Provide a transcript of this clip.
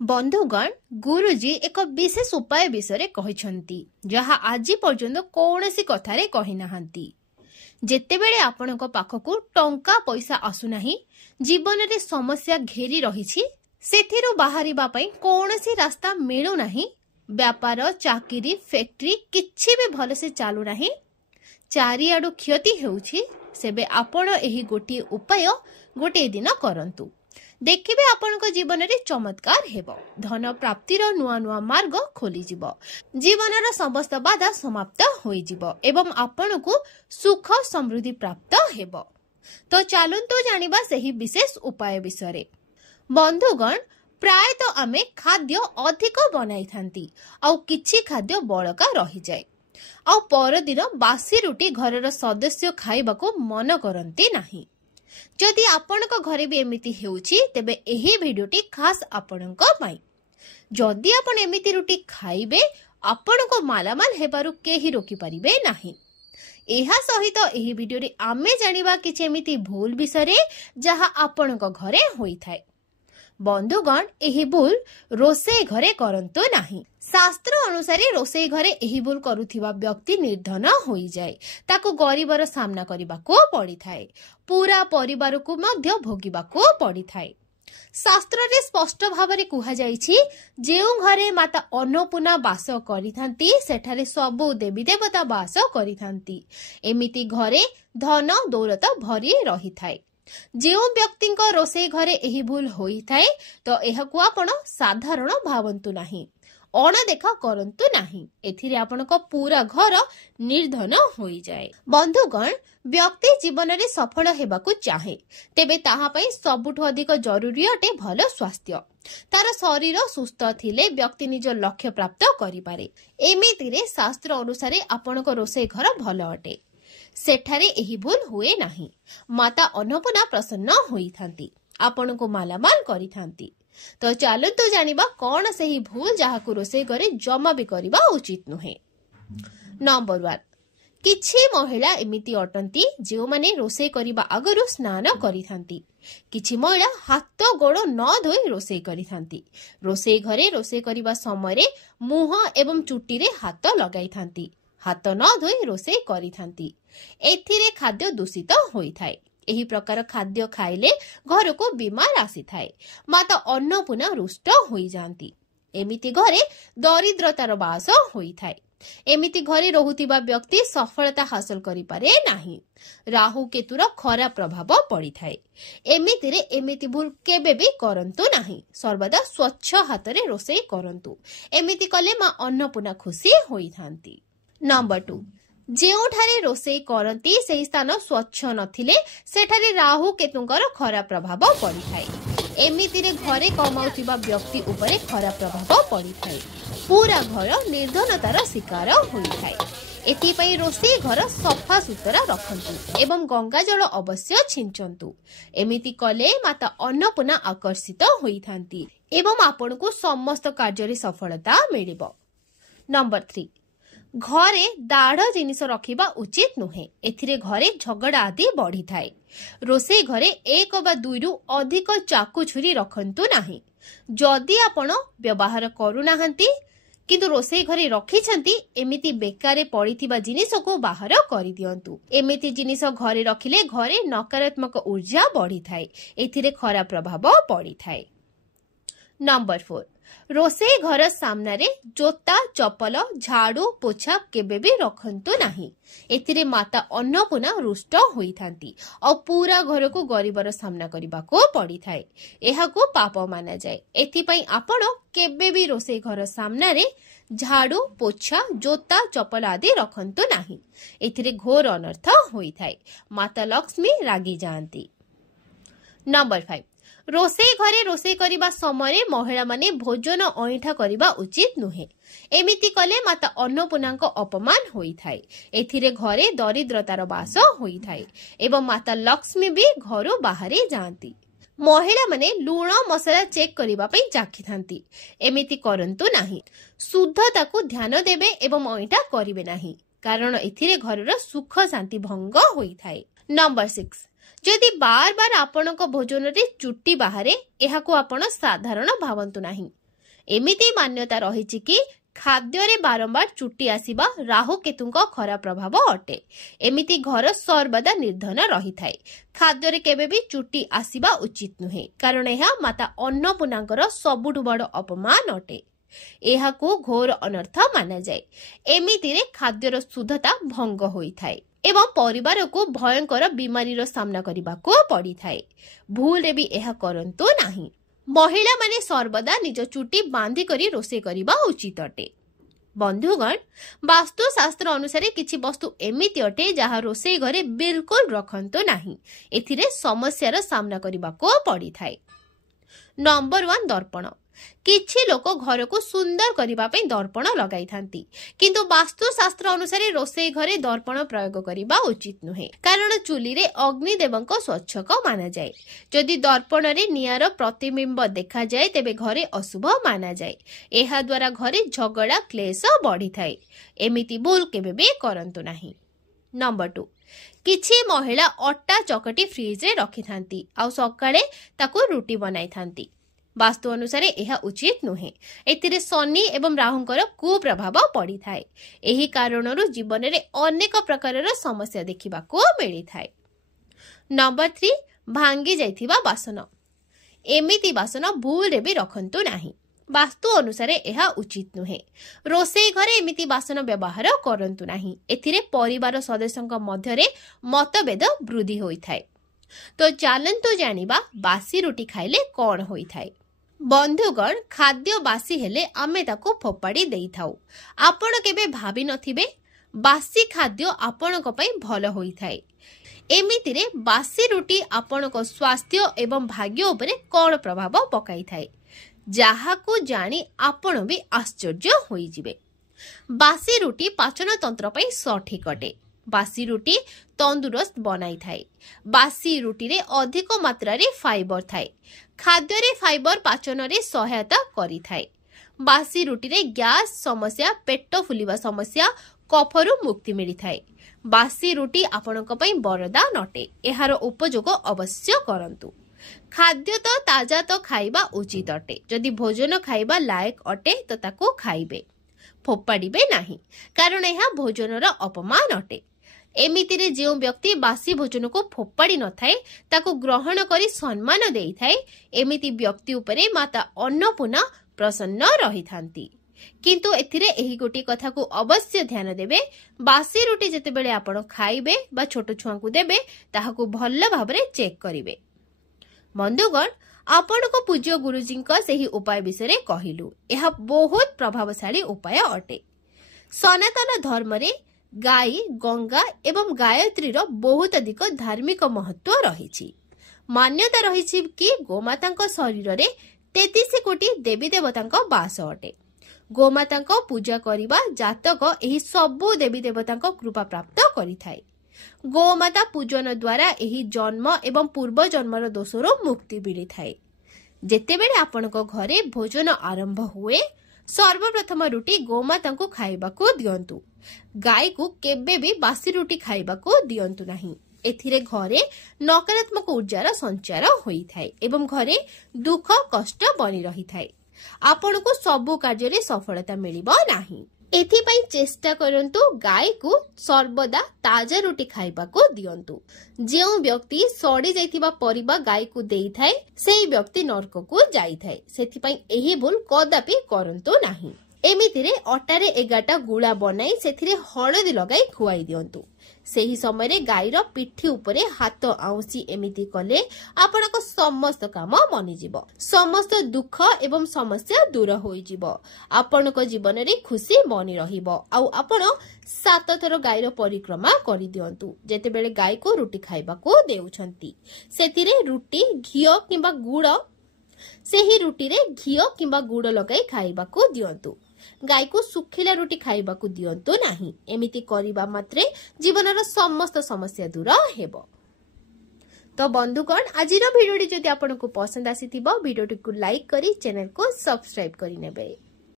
बंधुगण गुरुजी एक विशेष उपाय विषय कहते जहाँ आज पर्यंत कौन सी कथारे कही नाहंती। जेतेबेले आपणक पाखकु टंका पैसा आसुना जीवन रे समस्या घेरी रही सेथिरु बाहरिबा पई कौनसी रास्ता मिलू नाही, व्यापार चाकिरी फैक्ट्री किछि भी भल से चालू नाही, चारिआडु क्षति हेउछि, सेबे आपण एही गोटे उपाय गोटे दिन करंतु, देखिबे आपणक जीवन रे चमत्कार हेबो, धन प्राप्तिर नुआ नुआ मार्ग खोली जिवो, जीवनर समस्त बाधा समाप्त होई जिवो एवं आपणकु सुख समृद्धि प्राप्त हेबो। तो चालंतु जानिबा सही विशेष उपाय विषय। बंधुगण प्राय तो आमे खाद्य अधिक बनाई थांती आउ किछि खाद्य बळका रही जाय आउ परदिन बासी रुटी घरर सदस्य खाइबाको मन करंती नाही। जदि आपणक घरे भी एमिति हेउछि तेबे एही भिडियोटी खास आपणक पई। जदि आपण एमिति रुटी खाइबे आपणको मालामाल हेबारु केही रोकी परिबे नाही। एहा सहित एही भिडियोरे आमे जानिबा किछि एमिति भूल विषय जहा आपणक घरे होई थाए। बंधुगण एही भूल रोषेई घरे करंतु नाही। शास्त्र अनुसार रोषेई घरे एही भूल करुथिबा व्यक्ति निर्धन होई जाए, ताको गरीबर सामना करिबाको पड़ी थाए, पूरा परिवार को मध्य भोगिबाको पड़ी थाए। शास्त्र रे स्पष्ट भावरे कुहा जाईछि जेउ घरे माता अन्नपूर्णा वास करिथांती सेठारे सबु देवी देवता वास करिथांती। एमिति घरे धन दौलत भरी रही थाए। जेउ व्यक्ति रोषेई घरे एही भूल होई थाए तो एहाकु आपण साधारण भावंतु नाही, अणदेखा करंतु नाही, एथिरे आपणक पूरा घर निर्धन होई जाए। बंधुगण व्यक्ति जीवन रे सफल हेबाकु चाहे तेबे ताहा पई सबुठु अधिक जरूरी अटे भल स्वास्थ्य। तार शरीर सुस्थ थिले व्यक्ति निज लक्ष्य प्राप्त करि पारे। एमितिरे शास्त्र अनुसार आपणक रोषेई घर भल अटे, सेठारे एही भूल हुए नाही। माता अन्नपूर्णा प्रसन्न होई थांती, आपणको मालामाल करि थांती। तो चलतु जानिबा कौन सही भूल जहाकु रोषेई घरे जमा भी करिबा उचित नुहे। नंबर 1 किछि महिला एमिति अटंती जो माने रोषेई करिबा आगरु स्नान करिथांती। किछि महिला हाथ गोड़ न धोई रोषेई करिथांती। रोषेई घरे रोषेई करिबा समय मुह एवं चुटी रे हाथ लगाई थांती, हाथ न धोई रोषेई करिथांती। एथिरे खाद्य दूषित होई थाए। एही प्रकार खाद्य खाइले घर को बीमार आसी थाए, माता अन्नपूर्णा रुष्ट होई जांती। एमिति घरे दरिद्रतार बास होई थाए। एमिति घरे रहुतिबा व्यक्ति सफलता हासिल करि पारे नाही, राहु केतुर खराब प्रभाव पड़ी थाए। एमितिरे एमिति भूल केबे भी करंतु नाही, सर्वदा स्वच्छ हातरे रोषेई करंतु। एमिति कले मा अन्नपूर्णा खुशी होई थांती। नंबर 2 जेउठारे रोषेई करंती सेही स्थान स्वच्छ नथिले सेठारे राहु केतुंकर खराब प्रभाव पड़ी थाए। एमितिरे घरे कमाउथिबा व्यक्ति उपरे खराब प्रभाव पड़ी थाए, पूरा घर निर्धनतार शिकार होई थाए। एथिपई रोषेई घर सफा सुतरा रखंतु एवं गंगा जल अवश्य छिंचंतु। एमिति कले माता अन्नपूर्णा आकर्षित होई थांती एवं आपनकु समस्त कार्य रे सफलता मिलिबो। नंबर 3 घरे दाढ़ जिनिस रखिबा उचित नुहे, एथिरे घरे झगड़ा आदि बढ़ी थाए। रोषेई घरे 1 वा 2 रु अधिक चाकू छुरी रखंतु नाही। जदि आपण व्यवहार करू नाहंती किंतु रोषेई घरे रखिछंती एमिति बेकारे पड़िथिबा जिनिस को बाहर करि दियंतु। एमिति जिनिस घरे रखिले घरे नकारात्मक ऊर्जा बढ़ी थाए, एथिरे खराब प्रभाव पड़ी थाए। नंबर 4 रोषेई घर सामने रे जोता चपल झाड़ू पोछा केबे भी रखंतु नाही। एथिरे माता अन्नपूर्णा रुष्ट होई थांती और पूरा घर को गरीबर सामना करिबा को पड़ी थाए। एहाको पाप माना जाए। एथिपई आपण केबे भी रोषेई घर सामने रे झाड़ू पोछा जोता चपल आदि रखंतु नाही। एथिरे घोर अनर्थ होई थाए, माता लक्ष्मी रागी जांती। नंबर 5 रोषेई घरे रोषेई करिबा समय महिला माने भोजन अईठा करिबा उचित नुहे। एमिति कले माता अन्नपूर्णांक अपमान होई थाए। एथिरे घरे दरिद्रतार बास होई थाए एवं माता लक्ष्मी भी घरो बाहरी जांती। महिला माने लूण मसला चेक करिबा पई चाखी थांती। एमिति करंतु नाही। शुद्धता को ध्यान देबे एवं अईठा करिवे नाही, कारण एथिरे घरर सुख शांति भंग होई थाए। नंबर 6 जदि बार बार आपणक भोजन रे चुट्टी बाहरे एहाको आपण साधारण भावंतु नाही, एमिति मान्यता रहिछि कि खाद्य बारंबार चुटी आसिबा राहु केतुंक खराब प्रभाव अटे। एमिति घर सर्वदा निर्धन रही थाए। खाद्य केबे भी चुटी आसिबा उचित नुहे, कारण यह माता अन्नपूर्णांकर सबुठु बड़ अपमान अटे। एहाकू घोर अनर्थ माना जाए। एमितिरे खाद्यर शुद्धता भंग होई थाए एवं परिवार को भयंकर बीमारीर सामना करबाको पड़ी थाए। भूल भी यह करंतु नाही। महिला माने सर्वदा निज चुटी बांधी करी रोषे करबा उचित अटे। बंधुगण, वास्तुशास्त्र अनुसार किछि वस्तु एमिति अटे जहा रोषे घरे बिल्कुल रखंतु नाही। एथिरे समस्यार सामना करबाको पड़ी थाए। नंबर 1 दर्पण। किछि लोक घर को सुंदर करिबा पे दर्पण लगाई थांती, किंतु वास्तुशास्त्र अनुसार रोषे घरे दर्पण प्रयोग करिबा उचित नुहे, कारण चुली रे अग्निदेवंक स्वच्छक माना जाए। जदि दर्पण रे नियार प्रतिबिंब देखा जाए तेबे घरे अशुभ माना जाए। एहा द्वारा घरे झगड़ा क्लेश बढ़ी थाए। एमिति भूल केबे भी करंतु नाही। नंबर 2, किछि महिला अट्टा चकटी फ्रिज रे रखि थांती आ सकाळे ताको रुटी बनाई थांती। वास्तु अनुसार यह उचित नुहे। एथिरे शनि एवं राहुंकर कुप्रभाव पड़ी थाए। एही कारणरु जीवन रे अनेक प्रकारर समस्या देखिबाको मिली थाए। नंबर 3, भांगी जाइथिबा बासन। एमिति बासन भूल रे भी रखंतु नाही। वास्तु अनुसार यह उचित नुहे। रोषे घरे एमिति बासन व्यवहार करंतु नाही। एथिरे परिवार सदस्यंक मध्यरे मतभेद वृद्धि होई थाए। तो चलंतु जानिबा बासी रुटी खाइले कौन होई थाए। बंधुगण, खाद्य बासी हेले आमे ताको फोपाड़ी देई थाउ। आपण केबे भाबी नथिबे बासी खाद्य आपणक पई भल होई थाए। एमितिरे बासी रुटी आपणक स्वास्थ्य एवं भाग्य उपरे कौन प्रभाव पकाई थाए, जाहाकू जानी आपण भी आश्चर्य होई जिवे। बासी रुटी पाचन तंत्र पई सठिक अटे। बासी रुटी तंदुरुस्त बनाई थाए। बासी रुटी रे अधिक मात्रा रे फाइबर थाए। खाद्य रे फाइबर पाचन रे सहायता करी थाए। बासी रुटी रे गैस समस्या, पेट फुलिबा समस्या, कफरु मुक्ति मिली थाए। बासी रुटी आपणक पई वरदान अटे। एहार उपयोग अवश्य करंतु। खाद्य तो ताजा तो खाइबा उचित अटे। जदि भोजन खाइबा लायक अटे तो ताको खाइबे, फोपाड़िबे नाही, कारण यह भोजनर अपमान अटे। एमितिरे जो व्यक्ति बासी भोजन को फोपाड़ी न थाए ताको ग्रहण करी सम्मान देई थाए, एमिति व्यक्ति उपरे माता अन्नपूर्णा प्रसन्न रही थांती। किंतु एथिरे एही गोटी कथा को अवश्य ध्यान देबे, बासी रुटी जेतेबेले आपण खाइबे बा छोट छुआ को देबे ताहाको भल्ल भाबरे चेक करिवे। बंधुगण, आपण को पूज्य गुरुजी सेही उपाय विषय कहिलु। यह बहुत प्रभावशाली उपाय अटे। सनातन धर्म रे गाई, गंगा एवं गायत्री रो बहुत अधिक धार्मिक महत्व रही। मान्यता रही कि गोमाता शरीर रे 33 कोटी देवी देवता बास अटे। गोमाता पूजा करिबा जातक एही सबु देवी देवता कृपा प्राप्त करिथाए। गोमाता पूजन द्वारा एही जन्म एवं पूर्व जन्मर दोषरो मुक्ति मिली थाए। जेतेबेले आपणक घरे भोजन आरंभ हुए, सर्वप्रथम रुटी गोमाता को खाइबाको दियंतु। गाय को केबे भी बासी रुटी खाइबाको दियंतु नाही। एथिरे घरे नकारात्मक ऊर्जार संचार होई थाए एवं घरे दुख कष्ट बनी रही थाए। आपण को सबु कार्य रे सफलता मिलिबो नाही। एथिपाई चेष्टा करंतु गाय को सर्वदा ताजा रुटी खाइबाको दियंतु। जेउ व्यक्ति सड़ी जाइथिबा परिबा गाय को देई थाए, सेही व्यक्ति नरक को जाई थाए। सेथिपाई एही भूल कदापि करंतु नाही। एमितिरे अटारे 11टा गुळा बनाई सेथिरे हळदी लगाई खुआई दियंतु। सेही समय रे गाईर पिठी उपरे हाथ आउसी एमिति कले आपणक समस्त काम मनी जीव, समस्त दुख एवं समस्या दूर होई जीव। आपणक जीवन रे खुशी बनी रहिबो। आउ आपण 7 थर गाईर परिक्रमा करि दियंतु। जेतेबेले गाई को रुटी खाइबाको देउछंती, सेथिरे रुटी घियो किंबा गुड़, सेही रुटी रे घियो किंबा गुड़ लगाई खाइबाको दियंतु। गाय को सुखिला रुटी खाइबाको दियंतु नाही। एमिति करिबा मात्रे जीवनर समस्त समस्या दूर हेबो। तो बंधुगण, आजिर भिडियोटी जदि आपनको पसंद आसीथिबो, भिडियोटी को लाइक करी चैनल को सब्सक्राइब करि नेबे।